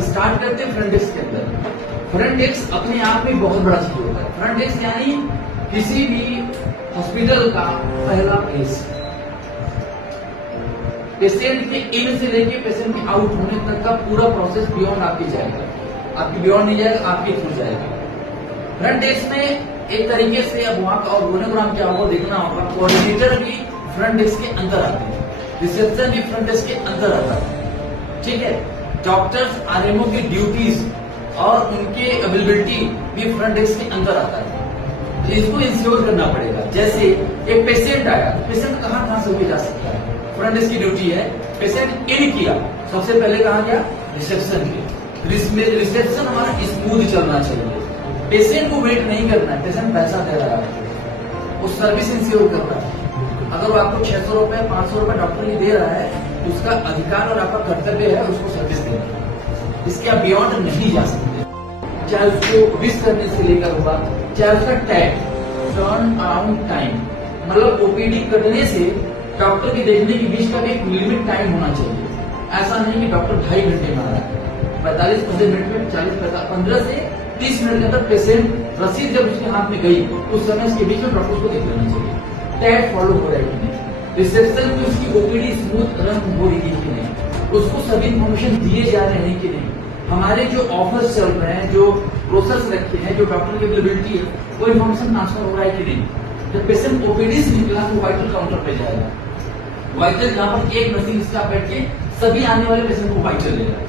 अब स्टार्ट करते हैं फ्रंट डेस्क के अंदर। फ्रंट डेस्क अपने आप में बहुत बड़ा चीज होता है। फ्रंट डेस्क यानी किसी भी हॉस्पिटल का पहला प्लेस, पेशेंट के इन से लेके पेशेंट के आउट होने तक का पूरा प्रोसेस बियॉन्ड आपकी जाएगा, आपकी बियॉन्ड नहीं जाएगा, आपके थ्रू जाएगा। फ्रंट डेस्क में एक तरीके से अब वहां का ऑर्गोनोग्राम क्या होगा देखना होगा। कोऑर्डिनेटर भी फ्रंट डेस्क के अंदर आते हैं, रिसेप्शन भी फ्रंट डेस्क के अंदर आता है, ठीक है। डॉक्टर्स आरएमओ की ड्यूटीज और उनके अवेलेबिलिटी भी फ्रंट डेस्क के अंदर आता है। तो इसको इंश्योर करना पड़ेगा। जैसे एक पेशेंट आया, पेशेंट कहाँ से होके जा सकता है, फ्रंट डेस्क की ड्यूटी है। पेशेंट इन किया, सबसे पहले कहाँ गया, रिसेप्शन के। रिसेप्शन हमारा स्मूथ चलना चाहिए, पेशेंट को वेट नहीं करना है। पेशेंट पैसा दे रहा है, वो सर्विस इंश्योर कर रहा है। अगर वो आपको 600 रुपए 500 रुपए डॉक्टर ही दे रहा है, उसका अधिकार और आपका कर्तव्य है उसको सर्विस देना। इसके आप बियॉन्ड नहीं जा सकते, चाहे उसको विश करने से लेकर होगा, चाहे उसका टैग, टर्न अराउंड टाइम, मतलब ओपीडी करने से डॉक्टर के देखने के बीच का भी एक लिमिट टाइम होना चाहिए। ऐसा नहीं कि डॉक्टर 2.5 घंटे में आ रहा है, 45-50 मिनट में 15 से 30 मिनट के अंदर पेशेंट रसीद जब उसके हाथ में गई उस समय इसके बीच में डॉक्टर को देख लेना चाहिए टैग फॉलो हो रहा है कि नहीं, रिसेप्शन में उसकी ओपीडी स्मूथ रन हो रही है कि नहीं, उसको सभी इन्फॉर्मेशन दिए जा रहे हैं कि नहीं, हमारे जो ऑफर्स चल रहे हैं, जो प्रोसेस रखे हैं, जो डॉक्टर की अवेलेबिलिटी है, वो इन्फॉर्मेशन ट्रांसफर हो रहा है कि नहीं। जब पेशेंट ओपीडी से निकला तो वाइटल काउंटर पे जाएगा। वाइटल जहाँ पर एक मशीन स्टाफ बैठ के सभी आने वाले पेशेंट को वाइटल लेगा।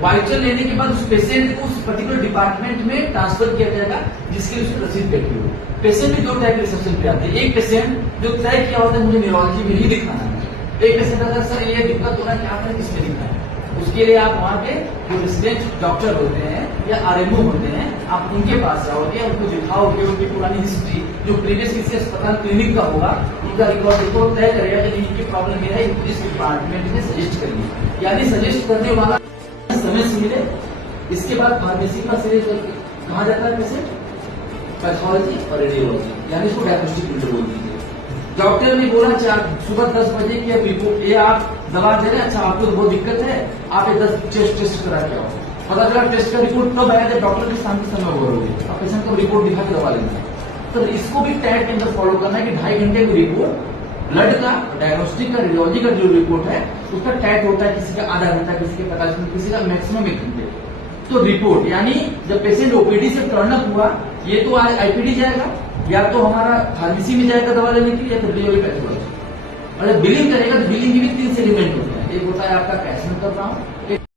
वाइटल लेने के बाद उस पेशेंट को उस पर्टिकुलर डिपार्टमेंट में ट्रांसफर किया जाएगा जिसके लिए उसकी रसीद बैठी हो। पेशेंट भी 2 टाइप के रिसेप्शन पे आते हैं। एक पेशेंट जो तय किया होता है मुझे न्यूरोलॉजी में ही दिखाना है, एक पेशेंट आता है सर ये दिक्कत हो रहा है, क्या करें, किसमें दिखना है। उसके लिए आप वहाँ पे जो रेसिडेंट डॉक्टर होते हैं या आरएमओ होते हैं, आप उनके पास जाओगे, उनको दिखाओगे, उनकी पुरानी हिस्ट्री जो प्रीवियस किसी अस्पताल क्लिनिक का होगा उनका रिकॉर्ड देखो, तय करेगा कि इनकी प्रॉब्लम ये है, इस डिपार्टमेंट में सजेस्ट करिए, यानी सजेस्ट करने वाला समय से मिले। इसके बाद फार्मेसी का सीरीज कहा जाता है पेशेंट पैथोलॉजी और रेडियोलॉजी, यानी इसको डायग्नोस्टिक इंटर बोल दीजिए। डॉक्टर ने बोला सुबह 10 बजे की रिपोर्ट, ये आप दवा दे रहे हैं, अच्छा आपको तो बहुत दिक्कत है, आप ये 10 टेस्ट करा के आओ। पता चला टेस्ट का रिपोर्ट कब आया जब डॉक्टर के सामने समय हो रही है, आप पेशेंट को रिपोर्ट दिखा के दवा लेना है। तो इसको भी टैग के अंदर फॉलो करना है कि 2.5 घंटे की रिपोर्ट, ब्लड का, डायग्नोस्टिक का, रेडियोलॉजी का जो रिपोर्ट है उसका टैग होता है, किसी का आधा घंटा, किसी के 50 मिनट, किसी का मैक्सिमम 1 घंटे। तो रिपोर्ट यानी जब पेशेंट ओपीडी से टर्नअप हुआ, ये तो आईपीडी जाएगा, या तो हमारा फार्मेसी में जाएगा दवा लेने के लिए, या तो रेडियोलॉजी पैथोलॉजी। मतलब बिलिंग करेगा तो बिलिंग की भी 3 एलिमेंट होते हैं। एक होता है आपका कैश में कर रहा हूँ,